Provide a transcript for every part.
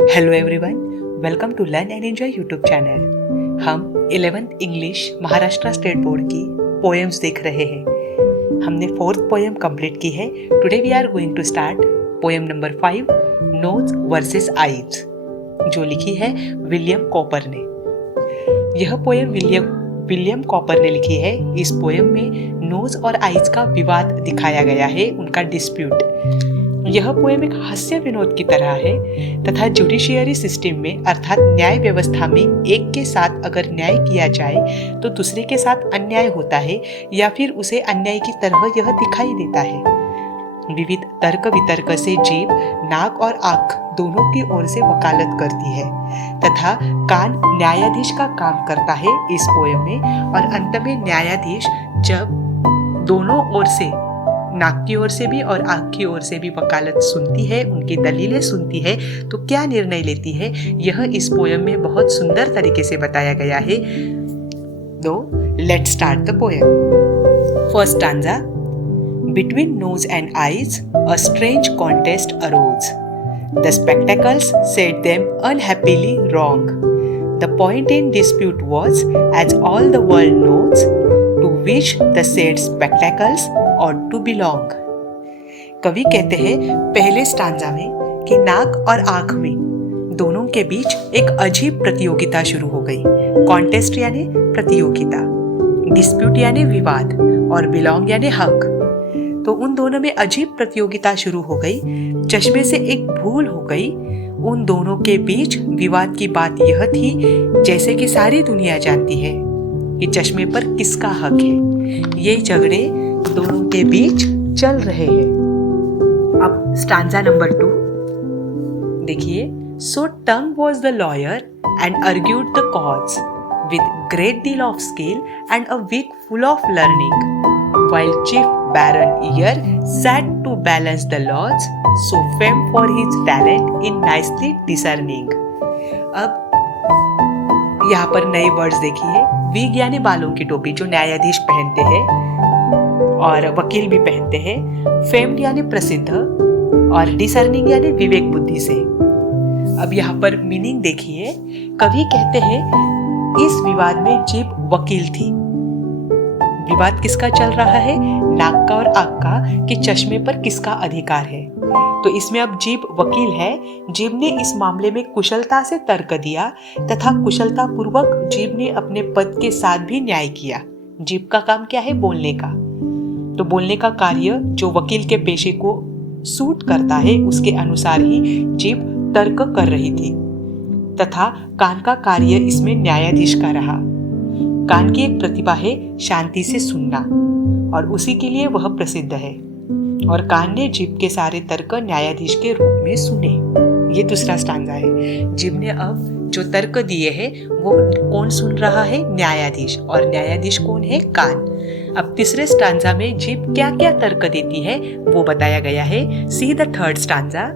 Hello everyone, welcome to learn and enjoy YouTube channel. हम 11th English Maharashtra state board की poems देख रहे हैं। हमने 4th पोएम कंप्लीट की है। Today we are going to start poem number 5, nose versus eyes, जो लिखी है विलियम कॉपर ने। यह पोएम विलियम कॉपर ने लिखी है। इस पोएम में नोज और आइज का विवाद दिखाया गया है, उनका डिस्प्यूट। यह पोएम एक हास्य विनोद की तरह है तथा जुडिशियरी सिस्टम में अर्थात न्याय व्यवस्था में एक के साथ अगर न्याय किया जाए तो दूसरे के साथ अन्याय होता है या फिर उसे अन्याय की तरह यह दिखाई देता है। विविध तर्क वितर्क से जीभ, नाक और आंख दोनों की ओर से वकालत करती है तथा कान न्यायाधीश का काम करता है इस पोएम में। और अंत में न्यायाधीश जब दोनों ओर से, नाक की ओर से भी और आंख की ओर से भी वकालत सुनती है, उनकी दलीलें सुनती है, तो क्या निर्णय लेती है, यह इस पोएम में बहुत सुंदर तरीके से बताया गया है। तो let's start the poem. First stanza. Between nose and eyes, a strange contest arose. The spectacles set them unhappily wrong. The point in dispute was, as all the world knows, to which the said spectacles ought to belong. कवि कहते हैं पहले stanza में कि नाक और आंख में दोनों के बीच एक अजीब प्रतियोगिता शुरू हो गई। कॉन्टेस्ट यानी प्रतियोगिता, डिस्प्यूट यानी विवाद और बिलोंग यानी हक। तो उन दोनों में अजीब प्रतियोगिता शुरू हो गई। चश्मे से एक भूल हो गई। उन दोनों के बीच विवाद की बात यह थी, जैसे कि सारी दुनिया जानती है कि चश्मे पर किसका हक है। ये झगड़े दोनों के बीच चल रहे हैं। अब स्टांजा नंबर 2 देखिए। So tongue was the lawyer and argued the cause with great deal of skill and a wig full of learning, while Chief Baron Ear sat to balance the laws, so famed for his talent in nicely discerning. अब यहाँ पर नए words देखिए। Wig यानी बालों की टोपी जो न्यायाधीश पहनते हैं और वकील भी पहनते हैं। फेम्ड यानी प्रसिद्ध और डिसर्निंग यानी विवेक बुद्धि से। अब यहाँ पर मीनिंग देखिए। कवि कहते हैं इस विवाद में जीभ वकील थी। विवाद किसका चल रहा है? नाक का और आंख का, कि चश्मे पर किसका अधिकार है। तो इसमें अब जीभ वकील है। जीभ ने इस मामले में कुशलता से तर्क दिया तथा कुशलता पूर्वक जीभ ने अपने पद के साथ भी न्याय किया। जीभ का काम क्या है? बोलने का। तो बोलने का कार्य जो वकील के पेशे को सूट करता है उसके अनुसार ही जीभ तर्क कर रही थी तथा कान का कार्य इसमें न्यायाधीश का रहा। कान की एक प्रतिभा है शांति से सुनना और उसी के लिए वह प्रसिद्ध है। और कान ने जीभ के सारे तर्क न्यायाधीश के रूप में सुने। ये दूसरा स्टांजा है। जीभ ने अब जो तर्क दिए हैं वो कौन सुन रहा है? न्यायाधीश। और न्यायाधीश कौन है? कान। अब तीसरे स्टांजा में जीभ क्या क्या तर्क देती है वो बताया गया है। See the third stanza.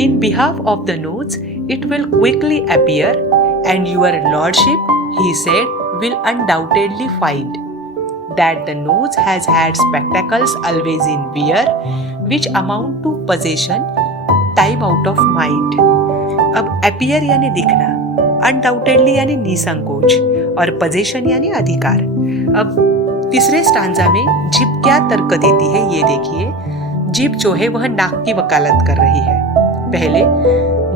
In behalf of the nose it will quickly appear and your lordship, he said, will undoubtedly find that the nose has had spectacles always in wear, which amount to possession, time out of mind. अब appear यानी दिखना, undoubtedly यानी निसंकोच और possession यानी अधिकार। अब तीसरे स्टांजा में जीभ क्या तर्क देती है ये देखिए। जीभ जो है वह नाक की वकालत कर रही है। पहले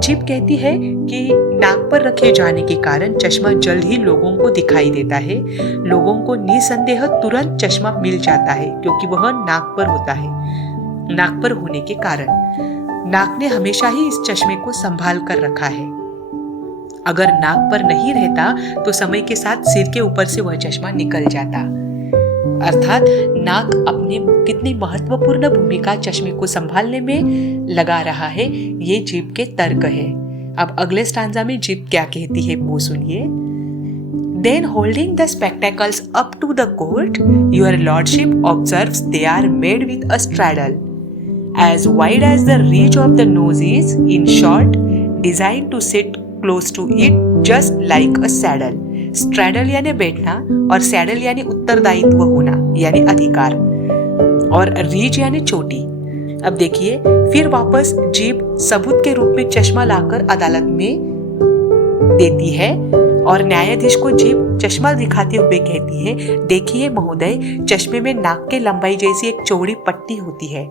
जीभ कहती है कि नाक पर रखे जाने के कारण चश्मा जल्द ही लोगों को दिखाई देता है। लोगों को निसंदेह तुरंत चश्मा मिल जाता है क्योंकि वह नाक पर होता है। नाक पर होने के कारण नाक ने हमेशा ही इस चश्मे को संभाल कर रखा है। अगर नाक पर नहीं रहता तो समय के साथ सिर के ऊपर से वह चश्मा निकल जाता। अर्थात नाक अपनी कितनी महत्वपूर्ण भूमिका चश्मे को संभालने में लगा रहा है, ये जीभ के तर्क है। अब अगले स्टांजा में जीभ क्या कहती है वो सुनिए। Then holding the spectacles up to the court, your lordship observes they are made with a straddle, as wide as the reach of the nose is, in short, designed to sit close to it just like a saddle. Straddle यानी बैठना और saddle यानी उत्तरदायित्व होना यानी अधिकार, और reach यानी चोटी। अब देखिए, फिर वापस जीप सबूत के रूप में चश्मा लाकर अदालत में देती है और न्यायाधीश को जीप चश्मा दिखाते हुए कहती है, देखिए महोदय, चश्मे में नाक के लंबाई जैसी एक चौड़ी पट्टी होती है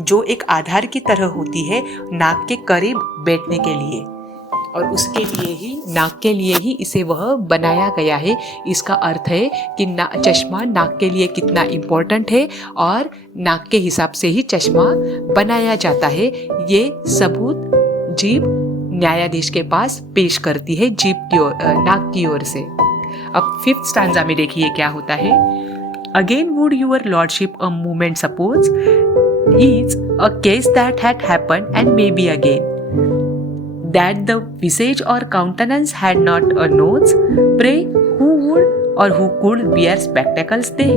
जो एक आधार की तरह होती है नाक के करीब बैठने के लिए, और उसके लिए ही, नाक के लिए ही इसे वह बनाया गया है। इसका अर्थ है कि चश्मा नाक के लिए कितना इम्पोर्टेंट है और नाक के हिसाब से ही चश्मा बनाया जाता है। ये सबूत जीप न्यायाधीश के पास पेश करती है जीप की ओर, नाक की ओर से। अब 5th स्टैंजा में देखिए क्या होता है। Again would your lordship a movement suppose is a case that had happened and maybe again that the visage or countenance had not a nose, pray who would or who could wear spectacles they।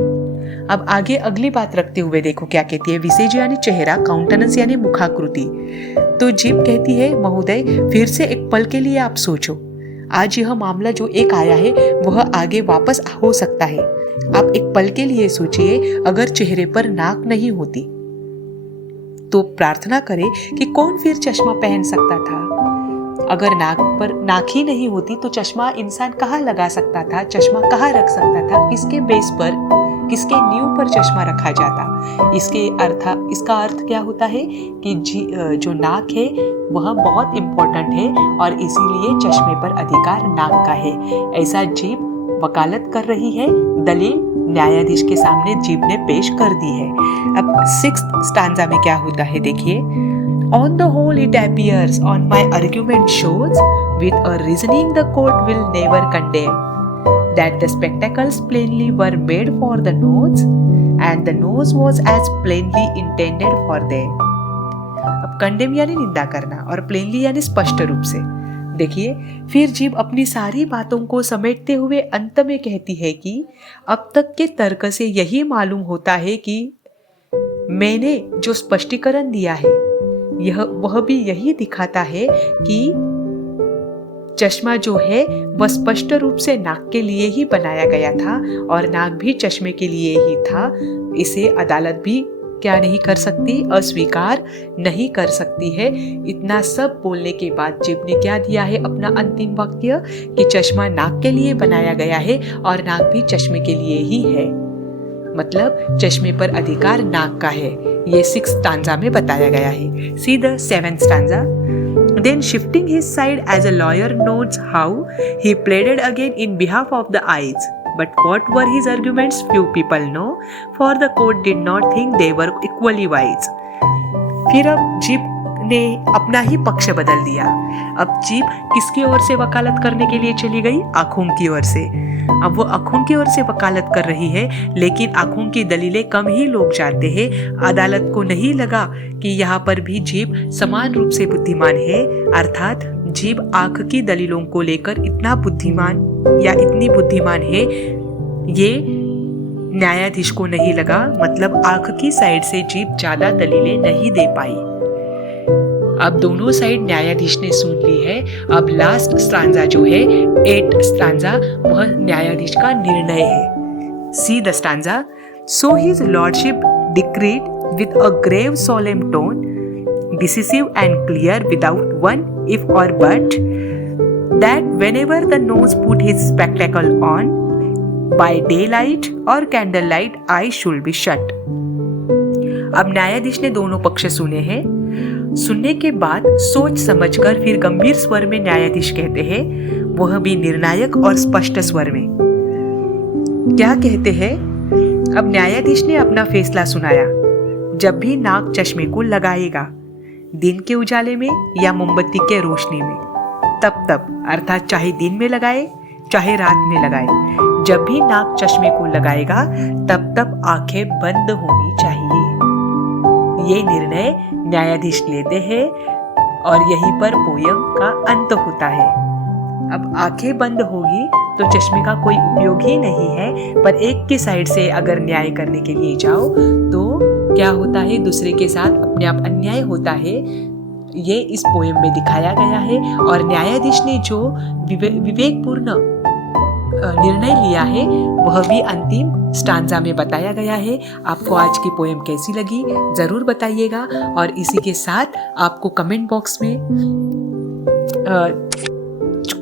अब आगे अगली बात रखते हुए देखो क्या कहती है। विसेज यानी चेहरा, काउंटेनेंस यानी मुखाकृति। तो जीप कहती है, महोदय फिर से एक पल के लिए आप सोचो, आज यह मामला जो एक आया है वह आगे वापस हो सकता है। आप एक पल के लिए सोचिए, अगर चेहरे पर नाक नहीं होती तो प्रार्थना करें कि कौन फिर चश्मा पहन सकता था। अगर नाक पर नाक ही नहीं होती तो चश्मा इंसान कहाँ लगा सकता था, चश्मा कहाँ रख सकता था, किसके बेस पर, किसके नींव पर चश्मा रखा जाता। इसका अर्थ क्या होता है कि जो नाक है वह बहुत इम्पोर्टेंट है और इसीलिए चश्मे पर अधिकार नाक का है। ऐसा जीप वकालत कर रही है, दलील न्यायाधीश के सामने जीप ने पेश कर दी है। अब 6th स्टैंजा में क्या होता है देखिए। On the whole it appears on my argument shows with a reasoning the court will never condemn that the spectacles plainly were made for the nose and the nose was as plainly intended for them। अब condemn यानी निंदा करना और plainly यानी स्पष्ट रूप से। देखिए, फिर जीप अपनी सारी बातों को समेटते हुए अंत में कहती है कि अब तक के तर्क से यही मालूम होता है कि मैंने जो स्पष्टीकरण दिया है वह भी यही दिखाता है कि चश्मा जो है वह स्पष्ट रूप से नाक के लिए ही बनाया गया था और नाक भी चश्मे के लिए ही था। इसे अदालत भी क्या नहीं कर सकती, अस्वीकार नहीं कर सकती है। इतना सब बोलने के बाद जीप ने क्या दिया है अपना अंतिम वाक्य कि चश्मा नाक के लिए बनाया गया है और नाक भी चश्मे के लिए ही है, मतलब चश्मे पर अधिकार नाक का है। ये 6th स्टैंजा में बताया गया है। See the 7th stanza। Then shifting his side as a lawyer notes how he pleaded again in behalf of the eyes, but what were his arguments few people know, for the court did not think they were equally wise। फिर अब jeep ने अपना ही पक्ष बदल दिया। अब jeep किसकी ओर से वकालत करने के लिए चली गई? आखूम की ओर से। अब वो आखूम की ओर से वकालत कर रही है, लेकिन आखूम की दलीलें कम ही लोग जानते हैं। अदालत को नहीं लगा कि यहाँ पर भी जीप समान रूप से बुद्धिमान है, अर्थात जीप आंख की दलीलों को लेकर इतना बुद्धिमान या इतनी बुद्धिमान है, ये न्यायाधीश को नहीं लगा। मतलब आंख की साइड से जीप ज्यादा दलीलें नहीं दे पाई। अब दोनों साइड न्यायाधीश ने सुन ली है। अब लास्ट स्टैंजा जो है 8th स्टैंजा, वह न्यायाधीश का निर्णय है। See the stanza. So his lordship decreed with a grave solemn tone, decisive and clear without one if or but, that whenever the nose put his spectacle on, by daylight or candlelight eyes should be shut। अब न्यायाधीश ने दोनों पक्ष सुने हैं। सुनने के बाद सोच समझकर फिर गंभीर स्वर में न्यायाधीश कहते हैं, वह भी निर्णायक और स्पष्ट स्वर में। क्या कहते हैं? अब न्यायाधीश ने अपना फैसला सुनाया। जब भी नाक चश्मे को लगाएगा, दिन के उजाले में या मोमबत्ती के रोशनी में, तब अर्थात चाहे दिन में लगाए चाहे रात में लगाए, जब भी नाक चश्मे को लगाएगा तब आंखें बंद होनी चाहिए। ये निर्णय न्यायाधीश लेते हैं और यहीं पर पोयम का अंत होता है। अब आंखें बंद होगी तो चश्मे का कोई उपयोग ही नहीं है, पर एक की साइड से अगर न्याय करने के लिए जाओ तो क्या होता है, दूसरे के साथ अपने आप अन्याय होता है। ये इस पोएम में दिखाया गया है और न्यायाधीश ने जो विवेकपूर्ण निर्णय लिया है वह भी अंतिम स्टांजा में बताया गया है। आपको आज की पोएम कैसी लगी ज़रूर बताइएगा, और इसी के साथ आपको कमेंट बॉक्स में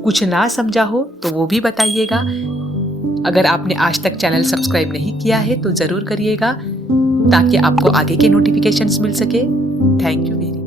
कुछ ना समझा हो तो वो भी बताइएगा। अगर आपने आज तक चैनल सब्सक्राइब नहीं किया है तो ज़रूर करिएगा, ताकि आपको आगे के नोटिफिकेशंस मिल सके। Thank you very